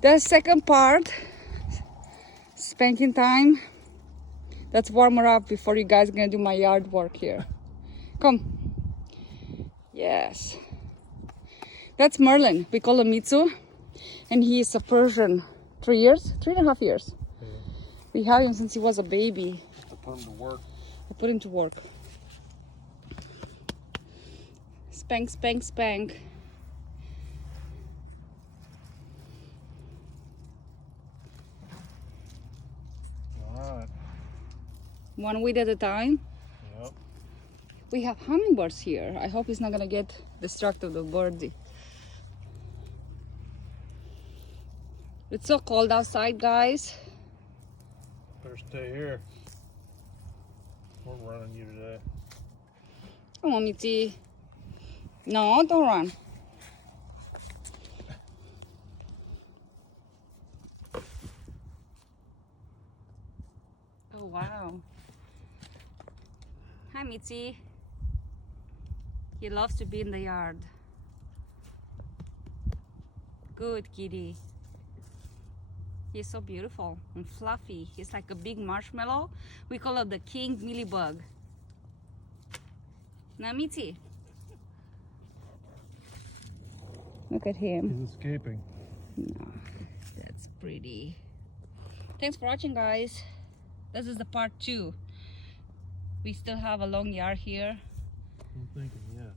The second part, spanking time. Let's warm her up before you guys are gonna do my yard work here. Come. Yes. That's Merlin. We call him Mitsu. And he is a Persian. 3 years? 3.5 years. Yeah. We have him since he was a baby. Just to put him to work. I put him to work. Spank, spank, spank. Alright. One weed at a time. Yep. We have hummingbirds here. I hope he's not gonna get distracted with birdie. It's so cold outside, guys. Better stay here. We're running you today. Come on, Mitzi. No, don't run. Oh, wow. Hi, Mitzi. He loves to be in the yard. Good kitty. He's so beautiful and fluffy. He's like a big marshmallow. We call it the king mealybug. Now, Mitzi. Look at him. He's escaping. No, that's pretty. Thanks for watching, guys. This is the part 2. We still have a long yard here. I'm thinking, yeah.